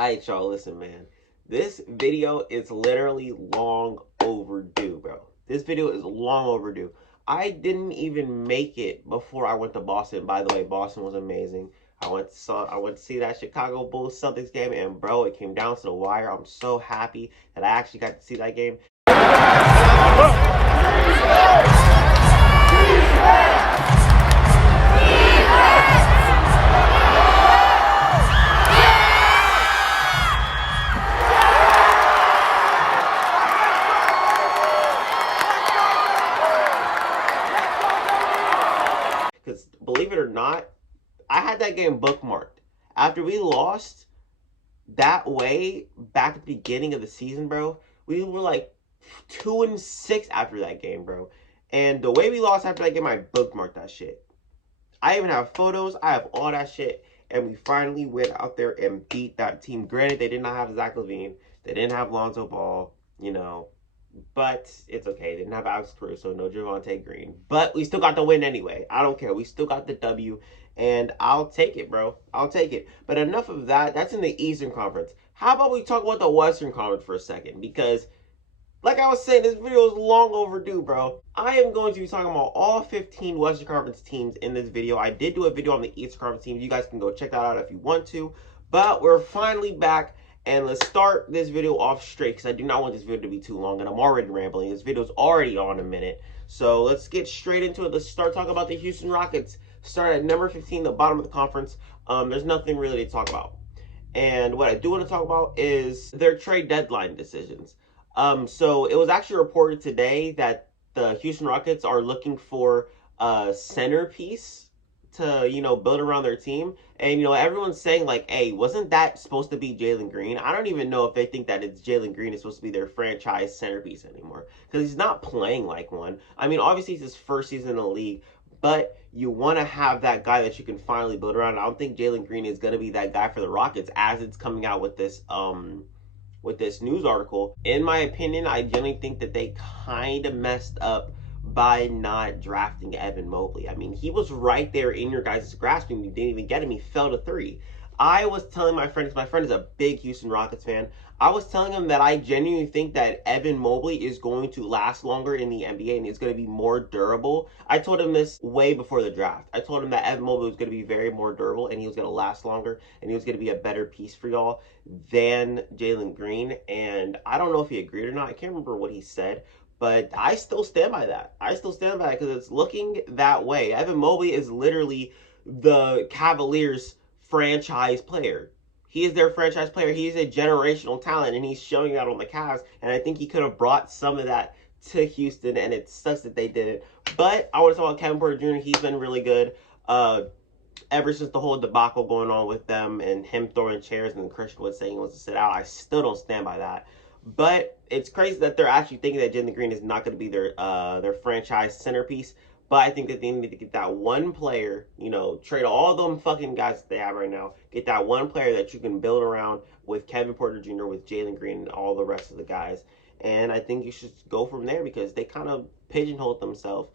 Alright, y'all, listen, man. This video is literally long overdue, bro. This video is long overdue. I didn't even make it before I went to Boston. By the way, Boston was amazing. I went to see that Chicago Bulls Celtics game, and bro, it came down to the wire. I'm so happy that I actually got to see that game. Because believe it or not, I had that game bookmarked. After we lost that way back at the beginning of the season, bro, we were like 2-6 after that game, bro. And the way we lost after that game, I bookmarked that shit. I even have photos. I have all that shit. And we finally went out there and beat that team. Granted, they did not have Zach LaVine. They didn't have Lonzo Ball, you know. But it's okay. They didn't have Alex Caruso, no Javonte Green. But we still got the win anyway. I don't care. We still got the W. And I'll take it, bro. I'll take it. But enough of that. That's in the Eastern Conference. How about we talk about the Western Conference for a second? Because, like I was saying, this video is long overdue, bro. I am going to be talking about all 15 Western Conference teams in this video. I did do a video on the Eastern Conference teams. You guys can go check that out if you want to. But we're finally back. And let's start this video off straight because I do not want this video to be too long and I'm already rambling. This video's already on a minute. So let's get straight into it. Let's start talking about the Houston Rockets. Start at number 15, the bottom of the conference. There's nothing really to talk about. And what I do want to talk about is their trade deadline decisions. So it was actually reported today that the Houston Rockets are looking for a centerpiece to, you know, build around their team. And, you know, everyone's saying, like, hey, wasn't that supposed to be Jalen Green? I don't even know if they think that it's Jalen Green is supposed to be their franchise centerpiece anymore. Because he's not playing like one. I mean, obviously, it's his first season in the league. But you want to have that guy that you can finally build around. I don't think Jalen Green is going to be that guy for the Rockets as it's coming out with this news article. In my opinion, I generally think that they kind of messed up by not drafting Evan Mobley. I mean, he was right there in your guys' grasp and you didn't even get him. He fell to 3. I was telling my friend is a big Houston Rockets fan. I was telling him that I genuinely think that Evan Mobley is going to last longer in the NBA and is going to be more durable. I told him this way before the draft. I told him that Evan Mobley was going to be very more durable and he was going to last longer and he was going to be a better piece for y'all than Jalen Green. And I don't know if he agreed or not. I can't remember what he said. But I still stand by that. I still stand by that because it's looking that way. Evan Mobley is literally the Cavaliers' franchise player. He is their franchise player. He is a generational talent, and he's showing that on the Cavs. And I think he could have brought some of that to Houston, and it sucks that they didn't. But I want to talk about Kevin Porter Jr. He's been really good. Ever since the whole debacle going on with them and him throwing chairs and Christian Wood saying he wants to sit out, I still don't stand by that. But it's crazy that they're actually thinking that Jalen Green is not going to be their franchise centerpiece. But I think that they need to get that one player, you know, trade all them fucking guys that they have right now. Get that one player that you can build around with Kevin Porter Jr., with Jalen Green, and all the rest of the guys. And I think you should go from there because they kind of pigeonholed themselves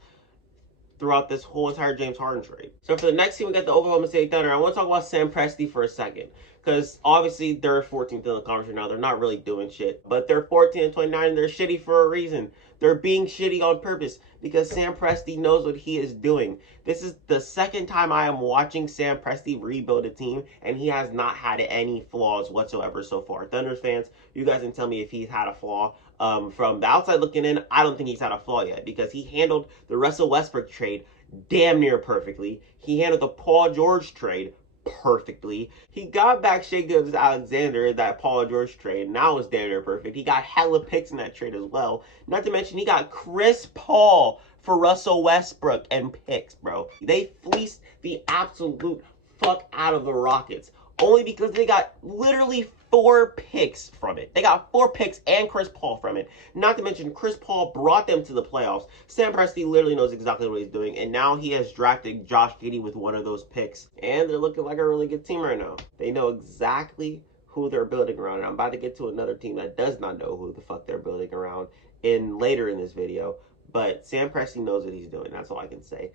throughout this whole entire James Harden trade. So for the next team, we got the Oklahoma City Thunder. I want to talk about Sam Presti for a second. Because obviously they're 14th in the conference right now. They're not really doing shit. But they're 14-29 and they're shitty for a reason. They're being shitty on purpose. Because Sam Presti knows what he is doing. This is the second time I am watching Sam Presti rebuild a team. And he has not had any flaws whatsoever so far. Thunder fans, you guys can tell me if he's had a flaw. From the outside looking in, I don't think he's had a flaw yet. Because he handled the Russell Westbrook trade damn near perfectly. He handled the Paul George trade perfectly. He got back Shai Gilgeous-Alexander, that Paul George trade, and that was damn near perfect. He got hella picks in that trade as well. Not to mention, he got Chris Paul for Russell Westbrook and picks, bro. They fleeced the absolute fuck out of the Rockets. Only because they got literally 4 picks from it. They got 4 picks and Chris Paul from it. Not to mention, Chris Paul brought them to the playoffs. Sam Presti literally knows exactly what he's doing. And now he has drafted Josh Giddey with one of those picks. And they're looking like a really good team right now. They know exactly who they're building around. And I'm about to get to another team that does not know who the fuck they're building around later in this video. But Sam Presti knows what he's doing. That's all I can say.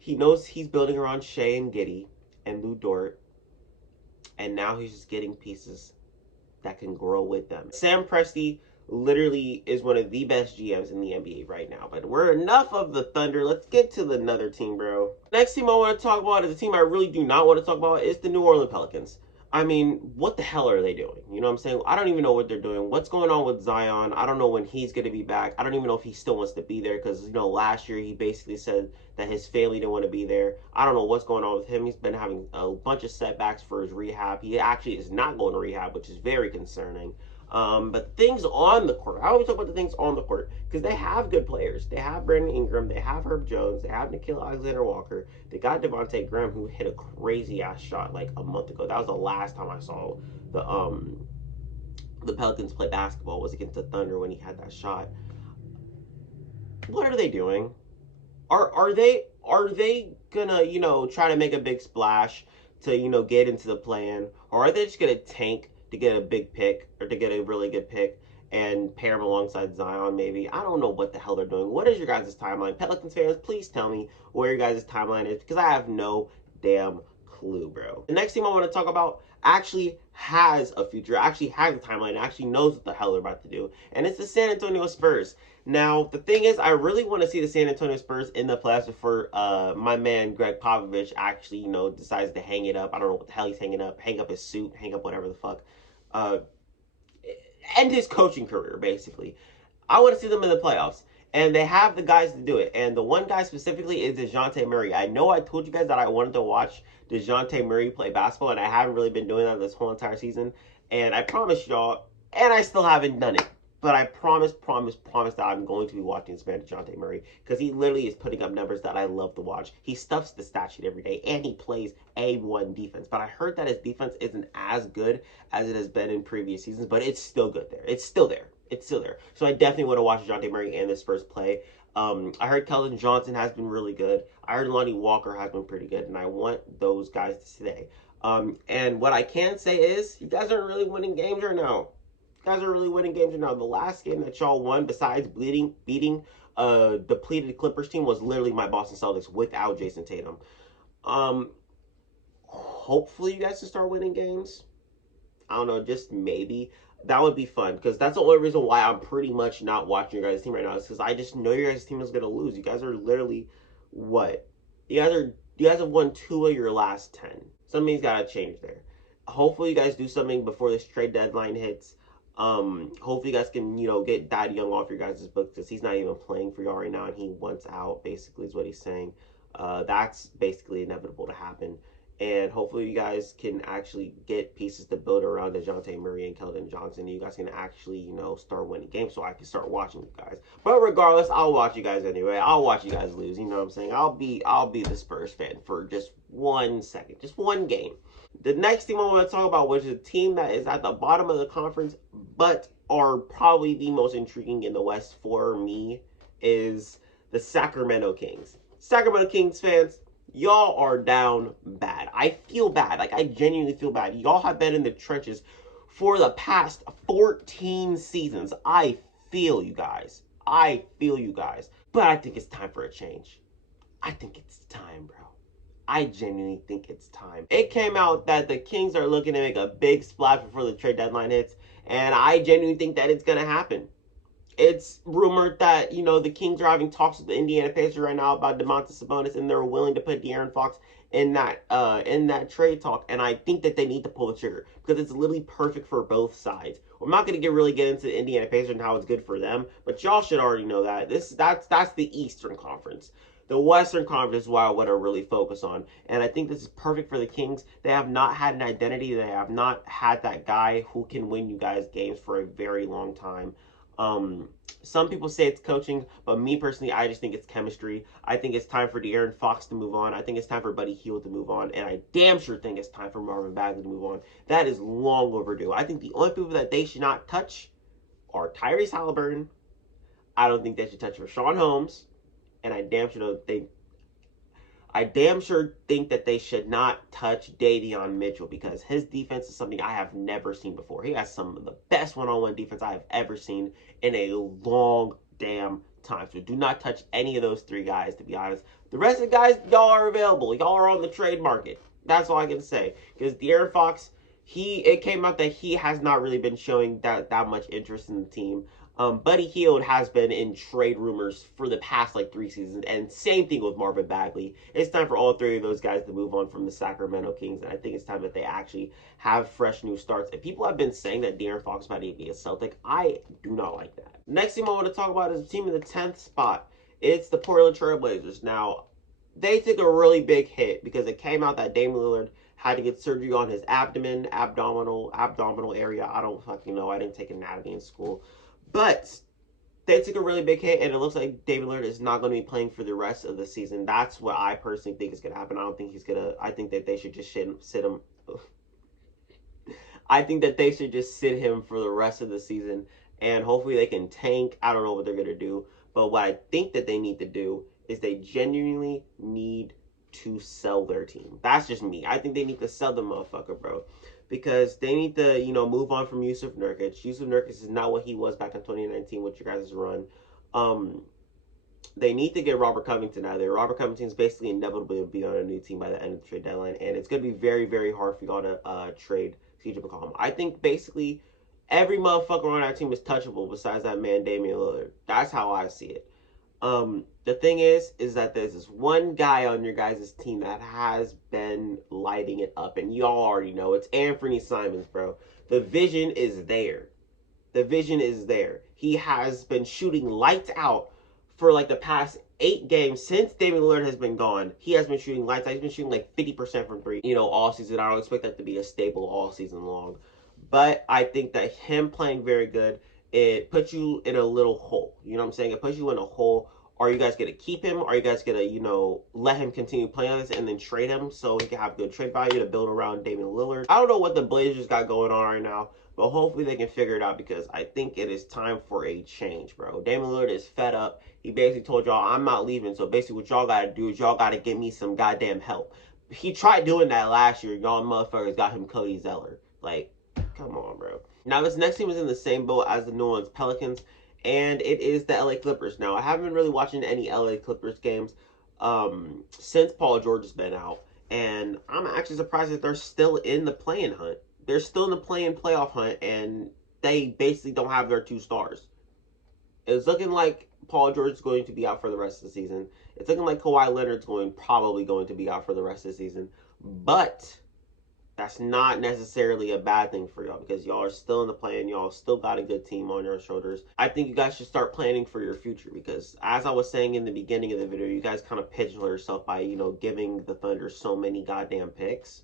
He knows he's building around Shai and Giddey and Lou Dort. And now he's just getting pieces that can grow with them. Sam Presti literally is one of the best GMs in the NBA right now. But we're enough of the Thunder. Let's get to another team, bro. Next team I want to talk about is a team I really do not want to talk about. It's the New Orleans Pelicans. I mean, what the hell are they doing? You know what I'm saying? I don't even know what they're doing. What's going on with Zion? I don't know when he's going to be back. I don't even know if he still wants to be there because, you know, last year he basically said that his family didn't want to be there. I don't know what's going on with him. He's been having a bunch of setbacks for his rehab. He actually is not going to rehab, which is very concerning. But things on the court, I always talk about the things on the court because they have good players. They have Brandon Ingram, they have Herb Jones, they have Nickeil Alexander-Walker, they got Devontae Graham who hit a crazy ass shot like a month ago. That was the last time I saw the Pelicans play basketball was against the Thunder when he had that shot. What are they doing? Are they gonna, you know, try to make a big splash to, you know, get into the plan, or are they just gonna tank to get a big pick or to get a really good pick and pair him alongside Zion maybe? I don't know what the hell they're doing. What is your guys' timeline? Pelicans fans, please tell me where your guys' timeline is because I have no damn clue, bro. The next team I want to talk about actually has a future, actually has a timeline, actually knows what the hell they're about to do, and it's the San Antonio Spurs. Now, the thing is, I really want to see the San Antonio Spurs in the playoffs before my man Greg Popovich actually, you know, decides to hang it up. I don't know what the hell he's hanging up. Hang up his suit, hang up whatever the fuck. Uh, End his coaching career, basically. I want to see them in the playoffs. And they have the guys to do it. And the one guy specifically is DeJounte Murray. I know I told you guys that I wanted to watch DeJounte Murray play basketball, and I haven't really been doing that this whole entire season. And I promised y'all, and I still haven't done it. But I promise that I'm going to be watching this man, DeJounte Murray, because he literally is putting up numbers that I love to watch. He stuffs the stat sheet every day, and he plays A1 defense. But I heard that his defense isn't as good as it has been in previous seasons, but it's still good there. It's still there. It's still there. So I definitely want to watch DeJounte Murray and the Spurs play. I heard Keldon Johnson has been really good. I heard Lonnie Walker has been pretty good, and I want those guys to stay. And what I can say is, you guys aren't really winning games right now. You guys are really winning games right now. The last game that y'all won, besides beating a depleted Clippers team, was literally my Boston Celtics without Jason Tatum. Hopefully you guys can start winning games. I don't know, just maybe. That would be fun because that's the only reason why I'm pretty much not watching your guys' team right now is because I just know your guys' team is gonna lose. You guys are literally what? You guys have won 2 of your last 10. Something's gotta change there. Hopefully you guys do something before this trade deadline hits. Hopefully you guys can, you know, get Dad Young off your guys' books because he's not even playing for y'all right now and he wants out, basically is what he's saying. That's basically inevitable to happen. And hopefully you guys can actually get pieces to build around DeJounte Murray and Keldon Johnson. You guys can actually, you know, start winning games so I can start watching you guys. But regardless, I'll watch you guys anyway. I'll watch you guys lose. You know what I'm saying? I'll be the Spurs fan for just 1 second. Just one game. The next team I want to talk about, which is a team that is at the bottom of the conference, but are probably the most intriguing in the West for me, is the Sacramento Kings. Sacramento Kings fans, y'all are down bad. I feel bad. Like, I genuinely feel bad. Y'all have been in the trenches for the past 14 seasons. I feel you guys. I feel you guys. But I think it's time for a change. I think it's time, bro. I genuinely think it's time. It came out that the Kings are looking to make a big splash before the trade deadline hits, and I genuinely think that it's going to happen. It's rumored that, you know, the Kings are having talks with the Indiana Pacers right now about Domantas Sabonis, and they're willing to put De'Aaron Fox in that trade talk. And I think that they need to pull the trigger because it's literally perfect for both sides. I'm not going to really get into the Indiana Pacers and how it's good for them, but y'all should already know that that's the Eastern Conference. The Western Conference is what I want to really focus on. And I think this is perfect for the Kings. They have not had an identity. They have not had that guy who can win you guys games for a very long time. Some people say it's coaching, but me personally, I just think it's chemistry. I think it's time for De'Aaron Fox to move on. I think it's time for Buddy Hield to move on. And I damn sure think it's time for Marvin Bagley to move on. That is long overdue. I think the only people that they should not touch are Tyrese Halliburton. I don't think they should touch Rashawn Holmes. And I damn sure think that they should not touch Davion Mitchell because his defense is something I have never seen before. He has some of the best one-on-one defense I have ever seen in a long damn time. So do not touch any of those 3 guys, to be honest. The rest of the guys, y'all are available. Y'all are on the trade market. That's all I can say. Because De'Aaron Fox, it came out that he has not really been showing that much interest in the team. Buddy Hield has been in trade rumors for the past like 3 seasons, and same thing with Marvin Bagley. It's time for all three of those guys to move on from the Sacramento Kings, and I think it's time that they actually have fresh new starts. And people have been saying that De'Aaron Fox is about to be a Celtic. I do not like that. Next team I want to talk about is a team in the 10th spot. It's the Portland Trailblazers. Now, they took a really big hit because it came out that Damian Lillard had to get surgery on his abdominal area. I don't fucking know. I didn't take anatomy in school. But they took a really big hit, and it looks like Damian Lillard is not going to be playing for the rest of the season. That's what I personally think is going to happen. I don't think he's going to. I think that they should just sit him. I think that they should just sit him for the rest of the season, and hopefully they can tank. I don't know what they're going to do. But what I think that they need to do is they genuinely need to sell their team. That's just me. I think they need to sell the motherfucker, bro. Because they need to, move on from Yusuf Nurkic. Yusuf Nurkic is not what he was back in 2019 with your guys' run. They need to get Robert Covington out of there. Robert Covington is basically inevitable to be on a new team by the end of the trade deadline. And it's going to be very, very hard for y'all to trade CJ McCollum. I think basically every motherfucker on that team is touchable besides that man Damian Lillard. That's how I see it. The thing is that there's this one guy on your guys' team that has been lighting it up, and y'all already know it's Anthony Simons, bro. The vision is there. The vision is there. He has been shooting lights out for like the past 8 games since Damian Lillard has been gone. He has been shooting lights out. He's been shooting like 50% from 3, all season. I don't expect that to be a staple all season long. But I think that him playing very good, it puts you in a little hole. You know what I'm saying? It puts you in a hole. Are you guys going to keep him? Are you guys going to, let him continue playing on this and then trade him so he can have good trade value to build around Damian Lillard? I don't know what the Blazers got going on right now, but hopefully they can figure it out because I think it is time for a change, bro. Damian Lillard is fed up. He basically told y'all, I'm not leaving. So basically what y'all got to do is y'all got to give me some goddamn help. He tried doing that last year. Y'all motherfuckers got him Cody Zeller. Like, come on, bro. Now, this next team is in the same boat as the New Orleans Pelicans, and it is the LA Clippers. Now, I haven't been really watching any LA Clippers games since Paul George has been out, and I'm actually surprised that they're still in the play-in hunt. They're still in the play-in playoff hunt, and they basically don't have their 2 stars. It's looking like Paul George is going to be out for the rest of the season. It's looking like Kawhi Leonard's probably going to be out for the rest of the season, but that's not necessarily a bad thing for y'all because y'all are still in the plan. Y'all still got a good team on your shoulders. I think you guys should start planning for your future because as I was saying in the beginning of the video, you guys kind of pigeonhole yourself by, giving the Thunder so many goddamn picks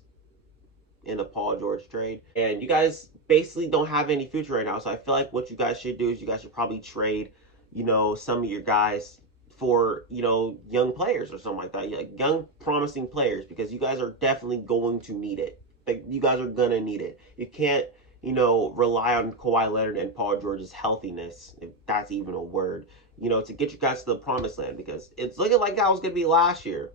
in the Paul George trade. And you guys basically don't have any future right now. So I feel like what you guys should do is you guys should probably trade, some of your guys for, young players or something like that. Like young, promising players because you guys are definitely going to need it. Like, you guys are gonna need it. You can't, rely on Kawhi Leonard and Paul George's healthiness, if that's even a word, to get you guys to the promised land because it's looking like that was gonna be last year.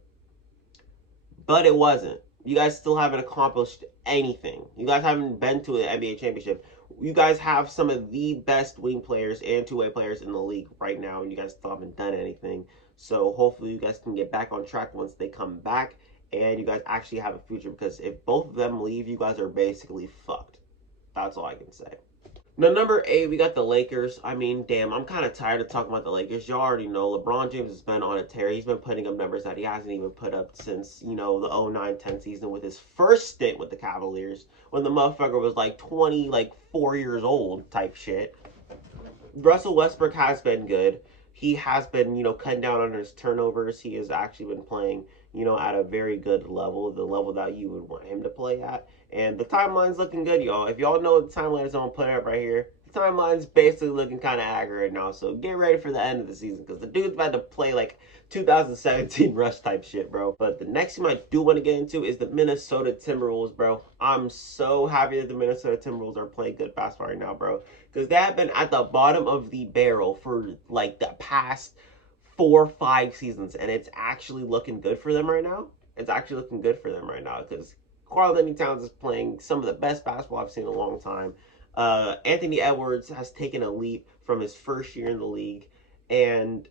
But it wasn't. You guys still haven't accomplished anything. You guys haven't been to an NBA championship. You guys have some of the best wing players and two-way players in the league right now, and you guys still haven't done anything. So hopefully you guys can get back on track once they come back and you guys actually have a future because if both of them leave, you guys are basically fucked. That's all I can say. Now, number 8, we got the Lakers. I mean, damn, I'm kind of tired of talking about the Lakers. Y'all already know LeBron James has been on a tear. He's been putting up numbers that he hasn't even put up since, the 09-10 season with his first stint with the Cavaliers when the motherfucker was like 4 years old type shit. Russell Westbrook has been good. He has been, cutting down on his turnovers. He has actually been playing, at a very good level, the level that you would want him to play at. And the timeline's looking good, y'all. If y'all know what the timeline is, I'm going to put it up right here. The timeline's basically looking kind of accurate now. So get ready for the end of the season because the dude's about to play like 2017 Rush type shit, bro. But the next team I do want to get into is the Minnesota Timberwolves, bro. I'm so happy that the Minnesota Timberwolves are playing good basketball right now, bro. Because they have been at the bottom of the barrel for like the past 4 or 5 seasons. And it's actually looking good for them right now. It's actually looking good for them right now because Karl-Anthony Towns is playing some of the best basketball I've seen in a long time. Anthony Edwards has taken a leap from his first year in the league. And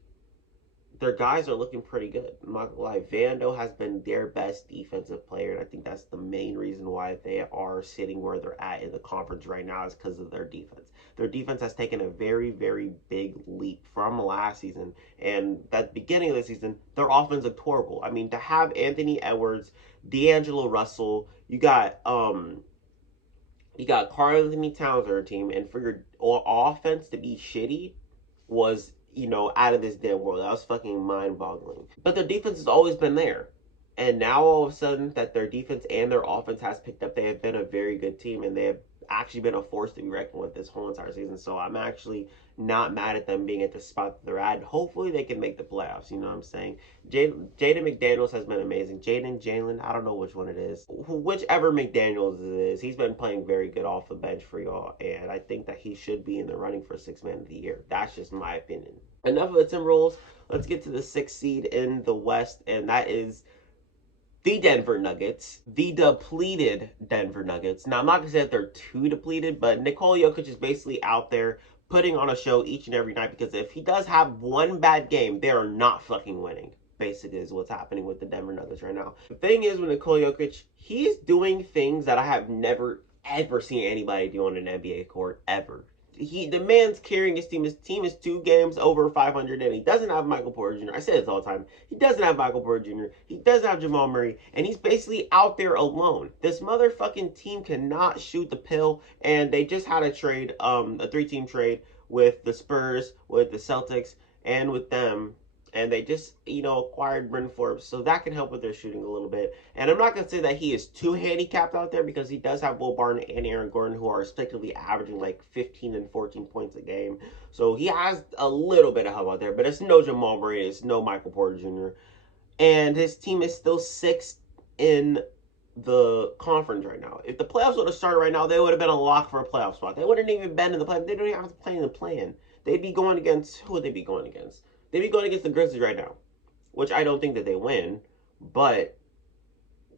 their guys are looking pretty good. I'm not gonna lie, Vando has been their best defensive player, and I think that's the main reason why they are sitting where they're at in the conference right now is because of their defense. Their defense has taken a very, very big leap from last season, and at the beginning of the season, their offense looked horrible. I mean, to have Anthony Edwards, D'Angelo Russell, you got Karl Anthony Towns on your team, and for your offense to be shitty was, out of this damn world. That was fucking mind boggling. But their defense has always been there. And now all of a sudden that their defense and their offense has picked up, they have been a very good team, and they have actually been a force to be reckoned with this whole entire season. So I'm actually not mad at them being at the spot that they're at. Hopefully they can make the playoffs, you know what I'm saying? Jaden McDaniels has been amazing. Jalen, I don't know which one it is. Whichever McDaniels it is, he's been playing very good off the bench for y'all, and I think that he should be in the running for Sixth Man of the Year. That's just my opinion. Enough of the Timberwolves. Let's get to the 6th seed in the West, and that is the Denver Nuggets, the depleted Denver Nuggets. Now, I'm not going to say that they're too depleted, but Nikola Jokic is basically out there putting on a show each and every night, because if he does have one bad game, they are not fucking winning. Basically is what's happening with the Denver Nuggets right now. The thing is with Nikola Jokic, he's doing things that I have never, ever seen anybody do on an NBA court, ever. The man's carrying his team. His team is 2 games over 500, and he doesn't have Michael Porter Jr. I say this all the time. He doesn't have Michael Porter Jr. He doesn't have Jamal Murray, and he's basically out there alone. This motherfucking team cannot shoot the pill, and they just had a trade, a 3-team trade with the Spurs, with the Celtics, and with them. And they just, acquired Bryn Forbes, so that can help with their shooting a little bit. And I'm not going to say that he is too handicapped out there, because he does have Will Barton and Aaron Gordon, who are respectively averaging like 15 and 14 points a game. So he has a little bit of help out there, but it's no Jamal Murray, it's no Michael Porter Jr. And his team is still 6th in the conference right now. If the playoffs would have started right now, they would have been a lock for a playoff spot. They wouldn't even been in the playoffs. They don't even have to play in the play-in. They'd be going against, who would they be going against? They'd be going against the Grizzlies right now, which I don't think that they win, but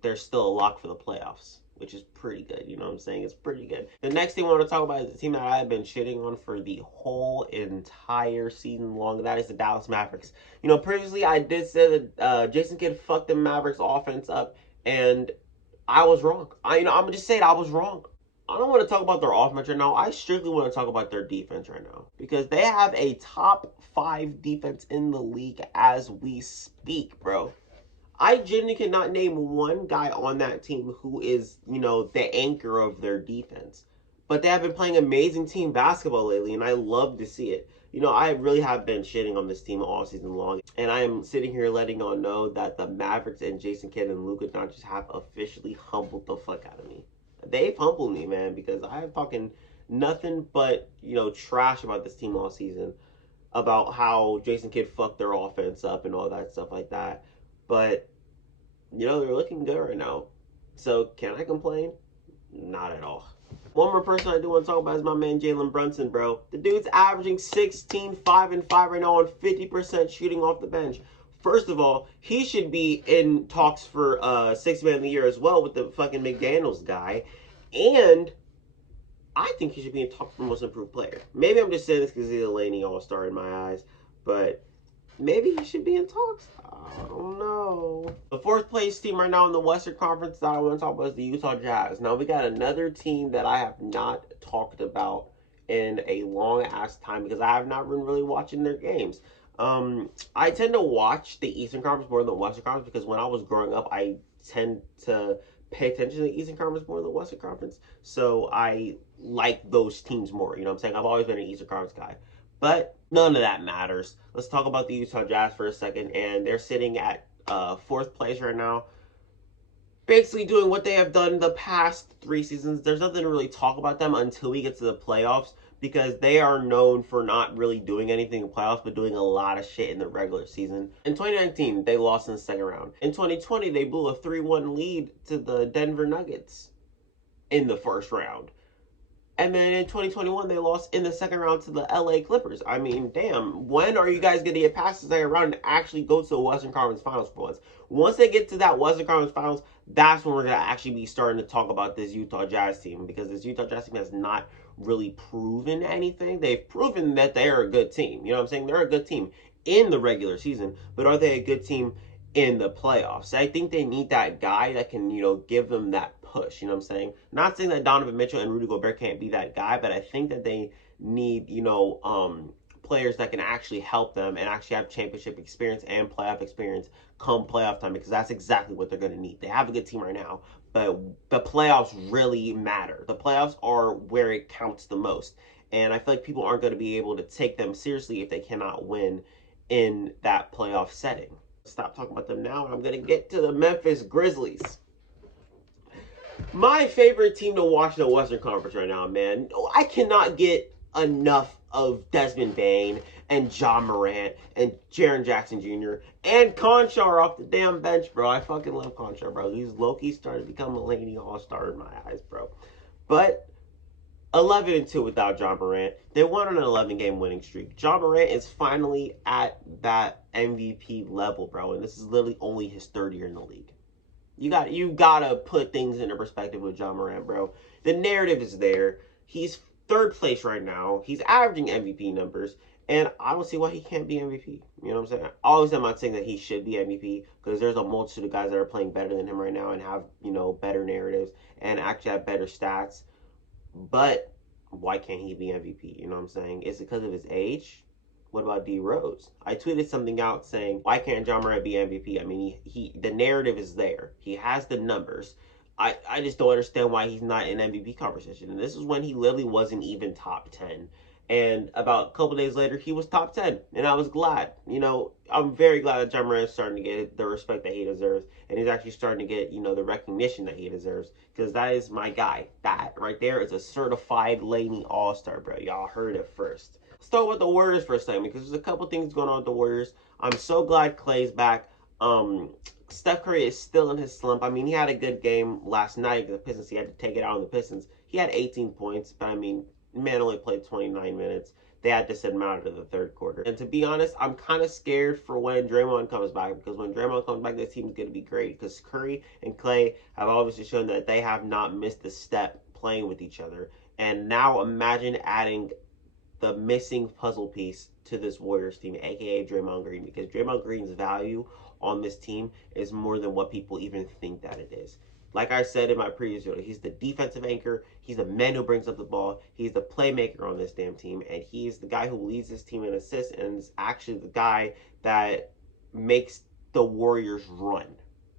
they're still a lock for the playoffs, which is pretty good. You know what I'm saying? It's pretty good. The next thing I want to talk about is the team that I've been shitting on for the whole entire season long. That is the Dallas Mavericks. Previously I did say that Jason Kidd fucked the Mavericks offense up, and I was wrong. I'm gonna just say it. I was wrong. I don't want to talk about their offense right now. I strictly want to talk about their defense right now, because they have a top 5 defense in the league as we speak, bro. I genuinely cannot name one guy on that team who is, the anchor of their defense. But they have been playing amazing team basketball lately, and I love to see it. I really have been shitting on this team all season long, and I am sitting here letting y'all know that the Mavericks and Jason Kidd and Luka Doncic have officially humbled the fuck out of me. They've humbled me, man, because I have talking nothing but, trash about this team all season, about how Jason Kidd fucked their offense up and all that stuff like that. But, they're looking good right now. So, can I complain? Not at all. One more person I do want to talk about is my man Jalen Brunson, bro. The dude's averaging 16, 5, and 5 right now on 50% shooting off the bench. First of all, he should be in talks for 6th Man of the Year as well with the fucking McDaniels guy. And I think he should be in talks for Most Improved Player. Maybe I'm just saying this because he's a Laney All-Star in my eyes. But maybe he should be in talks. I don't know. The 4th place team right now in the Western Conference that I want to talk about is the Utah Jazz. Now, we got another team that I have not talked about in a long-ass time, because I have not been really watching their games. I tend to watch the Eastern Conference more than the Western Conference, because when I was growing up, I tend to pay attention to the Eastern Conference more than the Western Conference. So I like those teams more. You know what I'm saying? I've always been an Eastern Conference guy. But none of that matters. Let's talk about the Utah Jazz for a second. And they're sitting at 4th place right now, basically doing what they have done the past 3 seasons. There's nothing to really talk about them until we get to the playoffs, because they are known for not really doing anything in playoffs, but doing a lot of shit in the regular season. In 2019, they lost in the 2nd round. In 2020, they blew a 3-1 lead to the Denver Nuggets in the 1st round. And then in 2021, they lost in the 2nd round to the LA Clippers. I mean, damn, when are you guys going to get past the 2nd round and actually go to the Western Conference Finals for once? Once they get to that Western Conference Finals, that's when we're going to actually be starting to talk about this Utah Jazz team, because this Utah Jazz team has not really proven anything. They've proven that they're a good team. You know what I'm saying? They're a good team. in the regular season, but are they a good team in the playoffs? I think they need that guy that can, give them that push. You know what I'm saying? Not saying that Donovan Mitchell and Rudy Gobert can't be that guy, but I think that they need, players that can actually help them and actually have championship experience and playoff experience come playoff time, because that's exactly what they're going to need. They have a good team right now, but the playoffs really matter. The playoffs are where it counts the most. And I feel like people aren't going to be able to take them seriously if they cannot win in that playoff setting. Stop talking about them now, and I'm going to get to the Memphis Grizzlies. My favorite team to watch in the Western Conference right now, man. I cannot get enough of Desmond Bane and John Morant and Jaren Jackson Jr. and Conchar off the damn bench, bro. I fucking love Conchar, bro. He's low-key starting to become a lady all-star in my eyes, bro. But 11-2 without John Morant. They won on an 11-game winning streak. John Morant is finally at that MVP level, bro, and this is literally only his third year in the league. You gotta put things into perspective with John Morant, bro. The narrative is there. He's third place right now. He's averaging MVP numbers, and I don't see why he can't be MVP. You know what I'm saying? Obviously, I'm not saying that he should be MVP, because there's a multitude of guys that are playing better than him right now and have, better narratives and actually have better stats. But why can't he be MVP? You know what I'm saying? Is it because of his age? What about D Rose? I tweeted something out saying, why can't John Morant be MVP? I mean, he the narrative is there. He has the numbers. I just don't understand why he's not in MVP conversation. And this is when he literally wasn't even top 10. And about a couple days later, he was top 10. And I was glad. I'm very glad that John Morant is starting to get the respect that he deserves. And he's actually starting to get, the recognition that he deserves. Because that is my guy. That right there is a certified Laney All-Star, bro. Y'all heard it first. Let's talk about the Warriors for a second, because there's a couple things going on with the Warriors. I'm so glad Klay's back. Steph Curry is still in his slump. I mean, he had a good game last night against the Pistons. He had to take it out on the Pistons. He had 18 points, but I mean, man only played 29 minutes. They had to send him out of the third quarter. And to be honest, I'm kind of scared for when Draymond comes back, because when Draymond comes back, this team is going to be great, because Curry and Klay have obviously shown that they have not missed a step playing with each other. And now imagine adding the missing puzzle piece to this Warriors team, aka Draymond Green, because Draymond Green's value on this team is more than what people even think that it is. Like I said in my previous video, he's the defensive anchor, he's the man who brings up the ball, he's the playmaker on this damn team, and he's the guy who leads this team in assists, and is actually the guy that makes the Warriors run.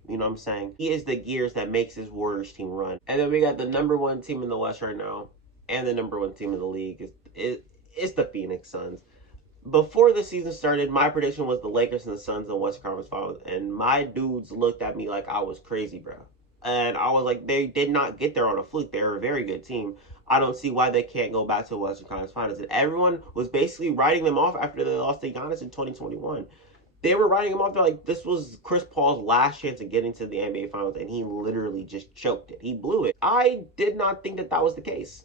You know what I'm saying? He is the gears that makes his Warriors team run. And then we got the number one team in the West right now, and the number one team in the league is the Phoenix Suns. Before the season started, my prediction was the Lakers and the Suns in the West Conference Finals, and my dudes looked at me like I was crazy, bro. And I was like, they did not get there on a fluke. They're a very good team. I don't see why they can't go back to the Western Conference Finals. And everyone was basically writing them off after they lost to Giannis in 2021. They were writing him off. They're like, this was Chris Paul's last chance of getting to the NBA Finals, and he literally just choked it. He blew it. I did not think that was the case.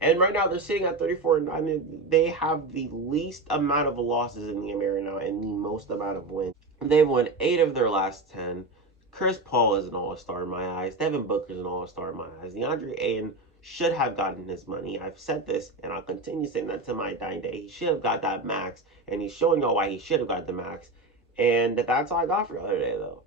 And right now they're sitting at 34-9. They have the least amount of losses in the NBA right now and the most amount of wins. They've won 8 of their last 10. Chris Paul is an all-star in my eyes. Devin Booker is an all-star in my eyes. DeAndre Ayton should have gotten his money. I've said this, and I'll continue saying that to my dying day. He should have got that max, and he's showing y'all why he should have got the max. And that's all I got for y'all today, though.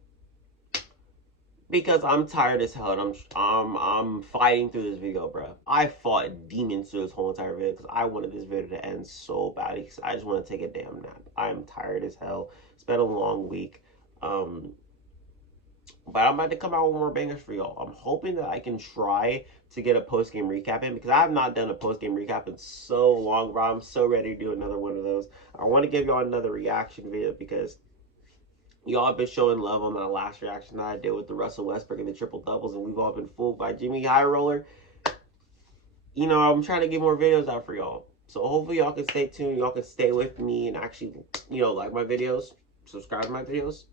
Because I'm tired as hell, and I'm fighting through this video, bro. I fought demons through this whole entire video because I wanted this video to end so bad. Because I just want to take a damn nap. I'm tired as hell. It's been a long week. But I'm about to come out with more bangers for y'all. I'm hoping that I can try to get a post-game recap in, because I have not done a post-game recap in so long, bro. I'm so ready to do another one of those. I want to give y'all another reaction video, because y'all have been showing love on that last reaction that I did with the Russell Westbrook and the triple doubles, and we've all been fooled by Jimmy High Roller. I'm trying to get more videos out for y'all. So hopefully y'all can stay tuned. Y'all can stay with me and actually, like my videos, subscribe to my videos.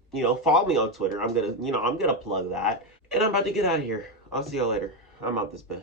Follow me on Twitter. I'm gonna plug that. And I'm about to get out of here. I'll see y'all later. I'm out this bed.